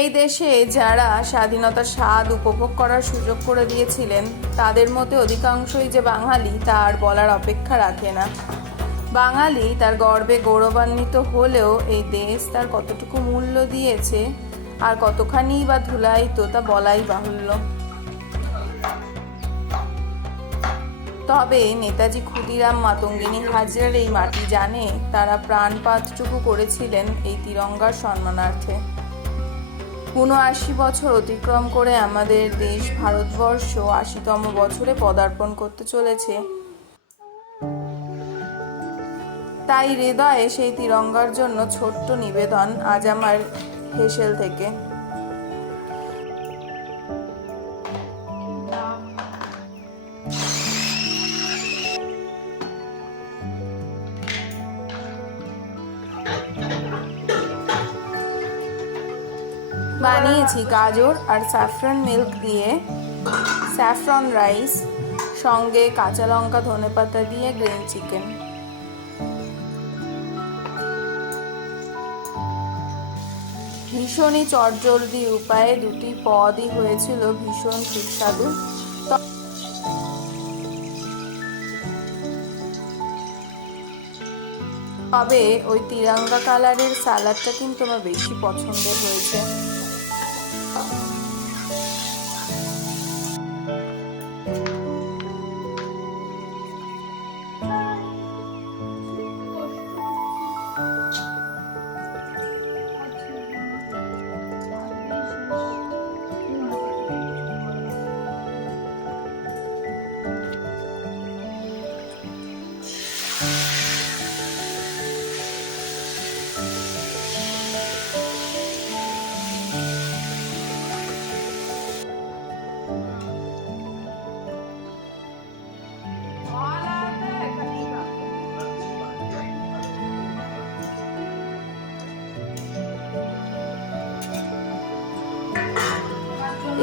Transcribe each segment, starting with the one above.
এই দেশে যারা স্বাধীনতার স্বাদ উপভোগ করার সুযোগ করে দিয়েছিলেন তাদের মধ্যে অধিকাংশই যে বাঙালি তার বলার অপেক্ষা রাখে না। বাঙালি তার গর্বে গৌরবান্বিত হলেও এই দেশ তার কতটুকু মূল্য দিয়েছে আর কতখানি বা ধুলায়িত তা বলাই বাহুল্য। তবে নেতাজি ক্ষুদিরাম মাতঙ্গিনী হাজরার এই মাটি জানে তারা প্রাণপাতটুকু করেছিলেন এই তিরঙ্গার সম্মানার্থে। ৭৯ বছর অতিক্রম করে আমাদের দেশ ভারতবর্ষ ৮০তম বছরে পদার্পণ করতে চলেছে। তাই হৃদয়ে সেই তিরঙ্গার জন্য ছোট্ট নিবেদন আজ আমার হেসেল থেকে। বানিয়েছি গাজর আর স্যাফরন মিল্ক দিয়ে স্যাফরন রাইস, সঙ্গে কাঁচা লঙ্কা ধনেপাতা দিয়ে গ্রিন চিকেন। ভীষণই চটজলদি উপায়ে দুটি পদই হয়েছিল ভীষণ সুস্বাদু। তবে ওই তিরঙ্গা কালারের সালাডটা কিন্তু আমার বেশি পছন্দের হয়েছে।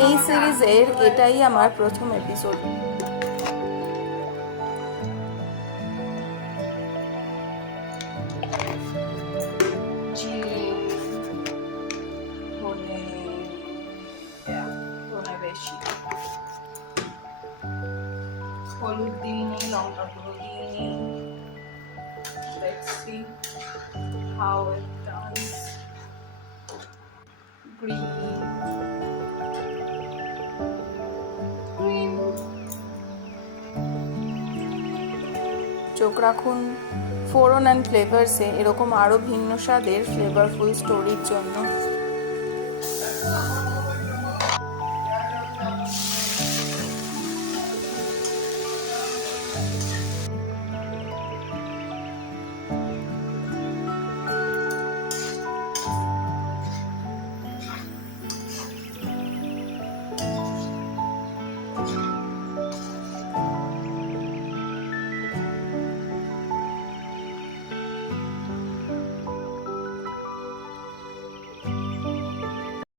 এই সিরিজের এটাই আমার প্রথম এপিসোড। হলুদ দিইনি, লঙ্কা গুঁড়ো দিইনি। Let's see how it does. Green. চোখ রাখুন ফোরন অ্যান্ড ফ্লেভারসে এরকম আরও ভিন্ন স্বাদের ফ্লেভারফুল স্টোরির জন্য।